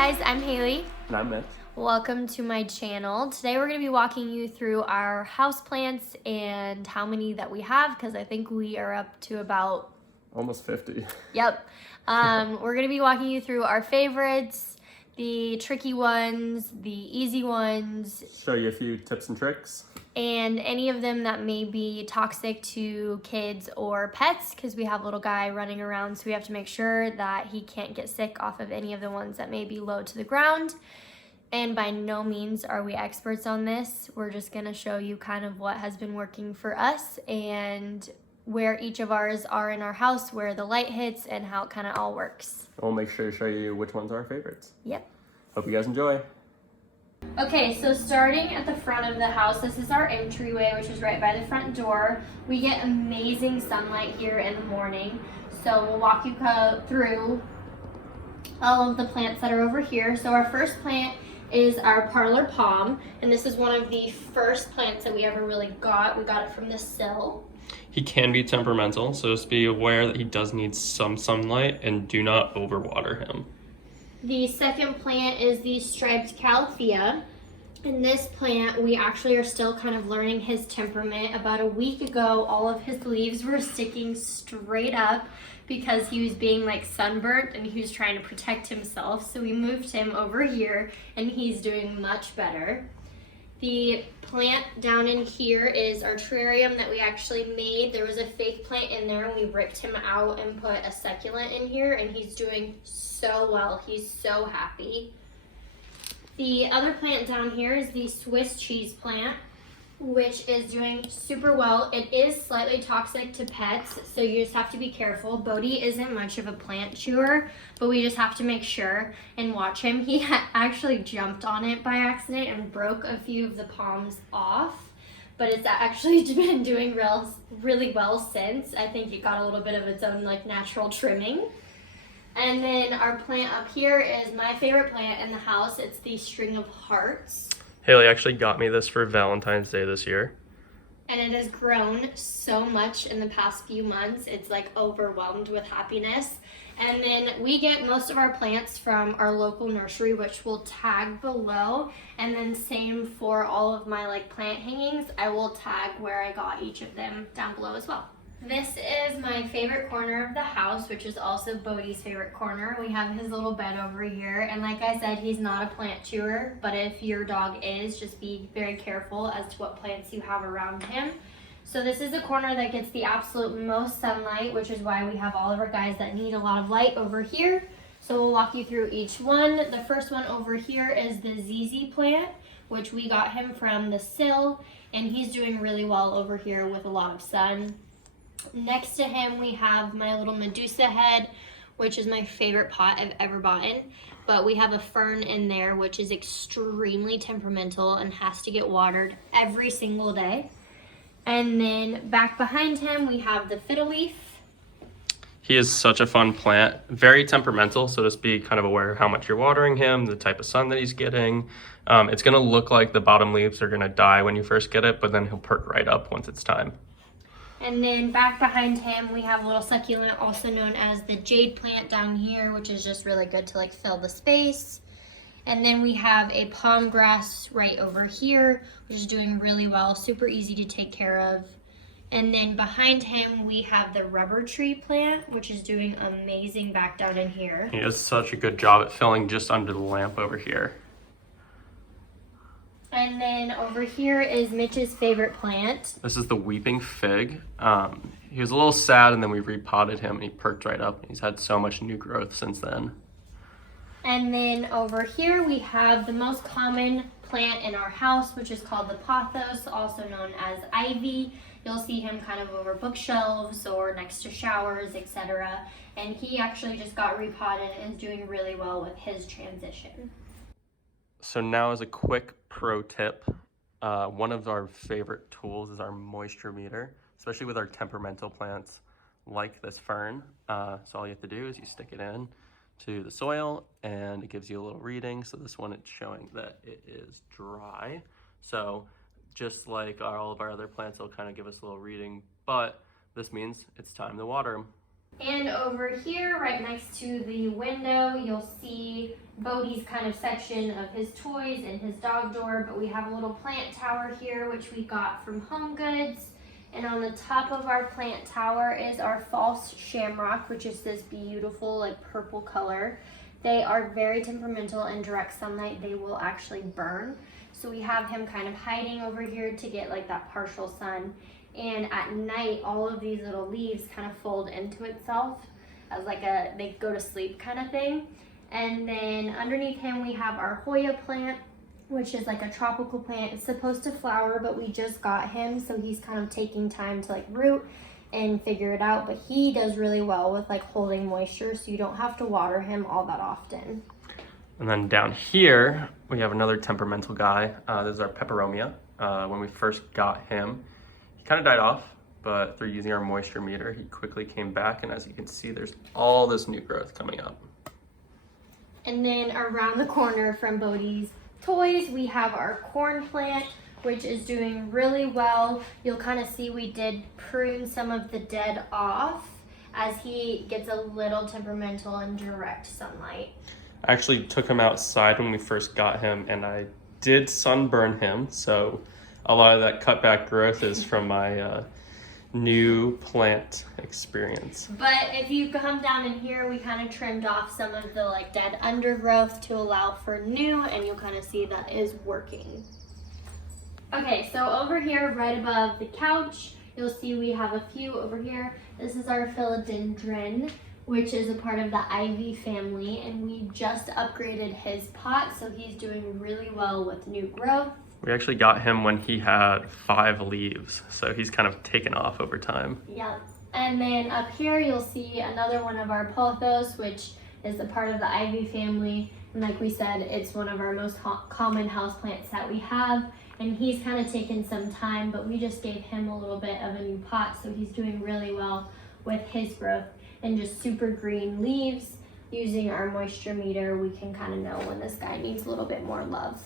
guys, I'm Haley. And I'm Mitch. Welcome to my channel. Today we're going to be walking you through our houseplants and how many that we have, because I think we are up to about Almost 50. Yep. We're going to be walking you through our favorites, the tricky ones, the easy ones, Show you a few tips and tricks. And any of them that may be toxic to kids or pets, because we have a little guy running around, so we have to make sure that he can't get sick off of any of the ones that may be low to the ground. And by no means are we experts on this. We're just going to show you kind of what has been working for us and where each of ours are in our house, where the light hits, and how it kind of all works. We'll make sure to show you which ones are our favorites. Yep. Hope you guys enjoy. Okay, so starting at the front of the house, this is our entryway, which is right by the front door. We get amazing sunlight here in the morning, so we'll walk you through all of the plants that are over here. So our first plant is our parlor palm, and this is one of the first plants that we ever really got. We got it from the SILL. He can be temperamental, so just be aware that he does need some sunlight and do not overwater him. The second plant is the striped calathea. In this plant, we actually are still kind of learning his temperament. About a week ago, all of his leaves were sticking straight up because he was being like sunburnt and he was trying to protect himself. So we moved him over here and he's doing much better. The plant down in here is our terrarium that we actually made. There was a fake plant in there and we ripped him out and put a succulent in here, and he's doing so well. He's so happy. The other plant down here is the Swiss cheese plant, which is doing super well. It is slightly toxic to pets, so you just have to be careful. Bodhi isn't much of a plant chewer, but we just have to make sure and watch him. He actually jumped on it by accident and broke a few of the palms off, but it's actually been doing really well since. I think it got a little bit of its own like natural trimming. And then our plant up here is my favorite plant in the house. It's the string of hearts. Haley actually got me this for Valentine's Day this year. And it has grown so much in the past few months. It's like overwhelmed with happiness. And then we get most of our plants from our local nursery, which we'll tag below. And then same for all of my like plant hangings. I will tag where I got each of them down below as well. This is my favorite corner of the house, which is also Bodhi's favorite corner. We have his little bed over here, and like I said, he's not a plant chewer, but if your dog is, just be very careful as to what plants you have around him. So this is a corner that gets the absolute most sunlight, which is why we have all of our guys that need a lot of light over here. So we'll walk you through each one. The first one over here is the ZZ plant, which we got him from the SILL, and he's doing really well over here with a lot of sun. Next to him, we have my little Medusa head, which is my favorite pot I've ever bought in. But we have a fern in there, which is extremely temperamental and has to get watered every single day. And then back behind him, we have the fiddle leaf. He is such a fun plant, very temperamental, so just be kind of aware of how much you're watering him, the type of sun that he's getting. It's going to look like the bottom leaves are going to die when you first get it, but then he'll perk right up once it's time. And then back behind him, we have a little succulent, also known as the jade plant down here, which is just really good to like fill the space. And then we have a palm grass right over here, which is doing really well, super easy to take care of. And then behind him, we have the rubber tree plant, which is doing amazing back down in here. He does such a good job at filling just under the lamp over here. And then over here is Mitch's favorite plant. This is the weeping fig. He was a little sad, and then we repotted him and he perked right up. He's had so much new growth since then. And then over here we have the most common plant in our house, which is called the pothos, also known as ivy. You'll see him kind of over bookshelves or next to showers, etc. And he actually just got repotted and is doing really well with his transition. So now, as a quick pro tip, one of our favorite tools is our moisture meter, especially with our temperamental plants like this fern. So all you have to do is you stick it in to the soil and it gives you a little reading. So this one, it's showing that it is dry. So just like all of our other plants, it'll kind of give us a little reading, but this means it's time to water them. And over here, right next to the window, you'll see Bodhi's kind of section of his toys and his dog door, but we have a little plant tower here, which we got from Home Goods. And on the top of our plant tower is our false shamrock, which is this beautiful like purple color. They are very temperamental. In direct sunlight, they will actually burn. So we have him kind of hiding over here to get like that partial sun. And at night, all of these little leaves kind of fold into itself as like a, they go to sleep kind of thing. And then underneath him, we have our Hoya plant, which is like a tropical plant. It's supposed to flower, but we just got him, so he's kind of taking time to like root and figure it out. But he does really well with like holding moisture, so you don't have to water him all that often. And then down here, we have another temperamental guy. This is our peperomia. When we first got him, he kind of died off, but through using our moisture meter, he quickly came back. And as you can see, there's all this new growth coming up. And then around the corner from Bodhi's toys, we have our corn plant, which is doing really well. You'll kind of see we did prune some of the dead off as he gets a little temperamental in direct sunlight. I actually took him outside when we first got him, and I did sunburn him, so a lot of that cutback growth is from my new plant experience. But if you come down in here, we kind of trimmed off some of the like dead undergrowth to allow for new, and you'll kind of see that is working. Okay, so over here right above the couch, you'll see we have a few over here. This is our philodendron, which is a part of the ivy family, and we just upgraded his pot, so he's doing really well with new growth. We actually got him when he had 5 leaves, so he's kind of taken off over time. Yeah. And then up here you'll see another one of our pothos, which is a part of the ivy family. And like we said, it's one of our most common houseplants that we have. And he's kind of taken some time, but we just gave him a little bit of a new pot, so he's doing really well with his growth. And just super green leaves. Using our moisture meter, we can kind of know when this guy needs a little bit more love.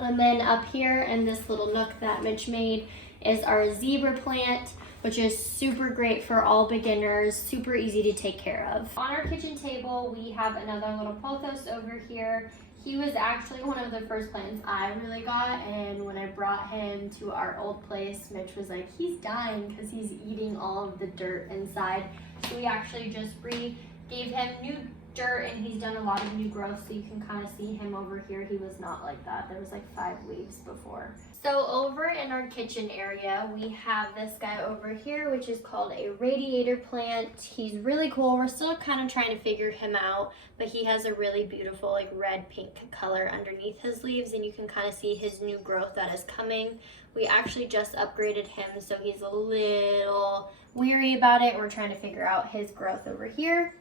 And then up here in this little nook that Mitch made is our zebra plant, which is super great for all beginners, super easy to take care of. On our kitchen table, we have another little pothos over here. He was actually one of the first plants I really got, and when I brought him to our old place, Mitch was like, he's dying because he's eating all of the dirt inside. So we actually just gave him new dirt, and he's done a lot of new growth, so you can kind of see him over here. He was not like that. There was like 5 leaves before. So over in our kitchen area, we have this guy over here, which is called a radiator plant. He's really cool. We're still kind of trying to figure him out, but he has a really beautiful like red pink color underneath his leaves, and you can kind of see his new growth that is coming. We actually just upgraded him, so he's a little weary about it. We're trying to figure out his growth over here.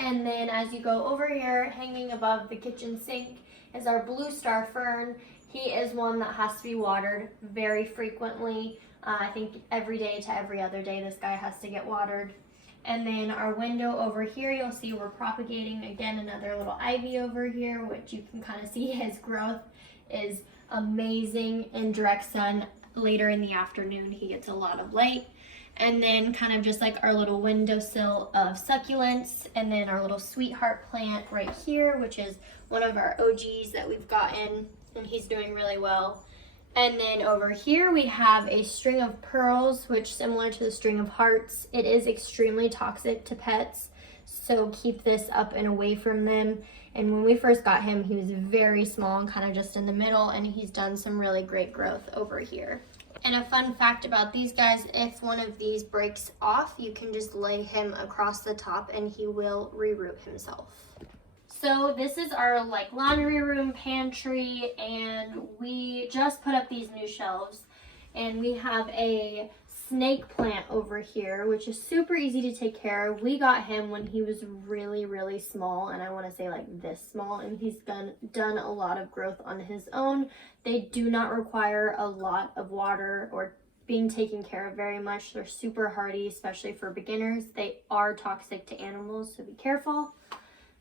And then as you go over here, hanging above the kitchen sink is our blue star fern. He is one that has to be watered very frequently. I think every day to every other day, this guy has to get watered. And then our window over here, you'll see we're propagating again another little ivy over here, which you can kind of see his growth is amazing in direct sun. Later in the afternoon, he gets a lot of light. And then kind of just like our little windowsill of succulents, and then our little sweetheart plant right here, which is one of our OGs that we've gotten, and he's doing really well. And then over here we have a string of pearls, which similar to the string of hearts, it is extremely toxic to pets, so keep this up and away from them. And when we first got him, he was very small and kind of just in the middle, and he's done some really great growth over here. And a fun fact about these guys, if one of these breaks off, you can just lay him across the top and he will reroot himself. So this is our like laundry room, pantry, and we just put up these new shelves, and we have a snake plant over here, which is super easy to take care of. We got him when he was really, really small, and I want to say like this small, and he's done a lot of growth on his own. They do not require a lot of water or being taken care of very much. They're super hardy, especially for beginners. They are toxic to animals, so be careful.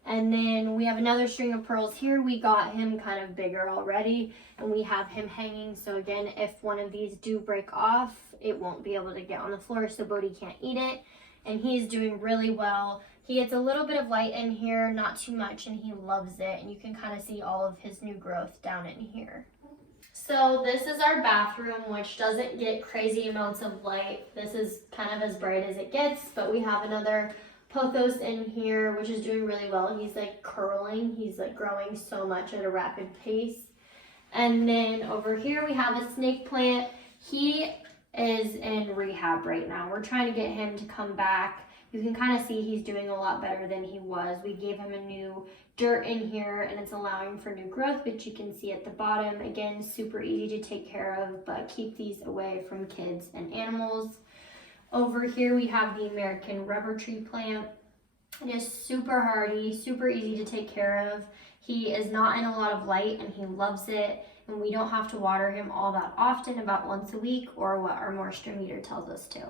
And then we have another string of pearls here. We got him kind of bigger already, and we have him hanging. So again, if one of these do break off, it won't be able to get on the floor, so Bodhi can't eat it. and he's doing really well. He gets a little bit of light in here, not too much, and he loves it. And you can kind of see all of his new growth down in here. So this is our bathroom, which doesn't get crazy amounts of light. This is kind of as bright as it gets, but we have another pothos in here, which is doing really well. He's like curling. He's like growing so much at a rapid pace. And then over here we have a snake plant. He is in rehab right now. We're trying to get him to come back. You can kind of see he's doing a lot better than he was. We gave him a new dirt in here and it's allowing for new growth, which you can see at the bottom. Again, super easy to take care of, but keep these away from kids and animals. Over here we have the American rubber tree plant. It is super hardy, super easy to take care of. He is not in a lot of light and he loves it. And we don't have to water him all that often, about once a week, or what our moisture meter tells us to.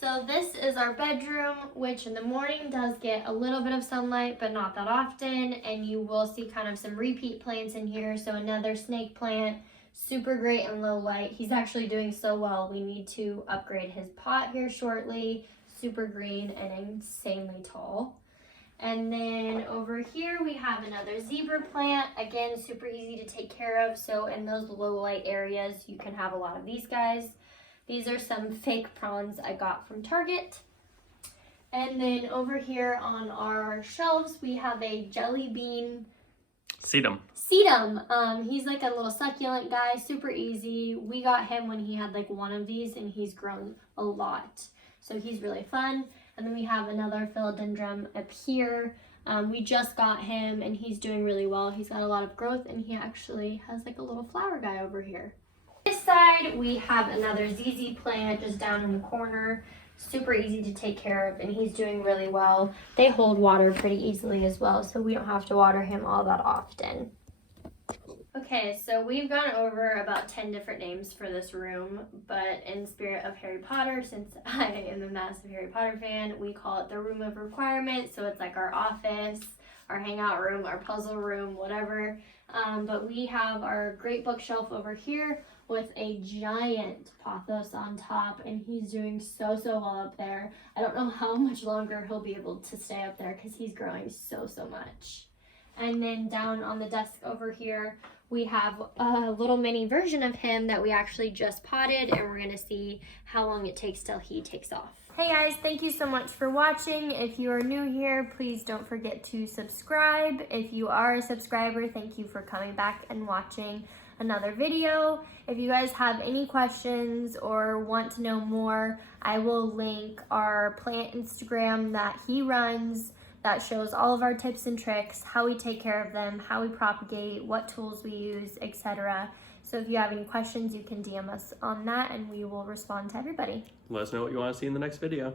So this is our bedroom, which in the morning does get a little bit of sunlight, but not that often. And you will see kind of some repeat plants in here. So another snake plant, super great in low light. He's actually doing so well. We need to upgrade his pot here shortly. Super green and insanely tall. And then over here we have another zebra plant. Again, super easy to take care of. So in those low light areas, you can have a lot of these guys. These are some fake prawns I got from Target. And then over here on our shelves, we have a jelly bean. Sedum. He's like a little succulent guy, super easy. We got him when he had like one of these and he's grown a lot. So he's really fun. And then we have another philodendron up here. We just got him and he's doing really well. He's got a lot of growth and he actually has like a little flower guy over here. This side, we have another ZZ plant just down in the corner. Super easy to take care of and he's doing really well. They hold water pretty easily as well, so we don't have to water him all that often. Okay, so we've gone over about 10 different names for this room, but in spirit of Harry Potter, since I am a massive Harry Potter fan, we call it the room of requirement. So it's like our office, our hangout room, our puzzle room, whatever. But we have our great bookshelf over here with a giant pothos on top, and he's doing so well up there. I don't know how much longer he'll be able to stay up there because he's growing so much. And then down on the desk over here, we have a little mini version of him that we actually just potted, and we're gonna see how long it takes till he takes off. Hey guys, thank you so much for watching. If you are new here, please don't forget to subscribe. If you are a subscriber, thank you for coming back and watching another video. If you guys have any questions or want to know more, I will link our plant Instagram that he runs that shows all of our tips and tricks, how we take care of them, how we propagate, what tools we use, etc. So if you have any questions, you can DM us on that and we will respond to everybody. Let us know what you want to see in the next video.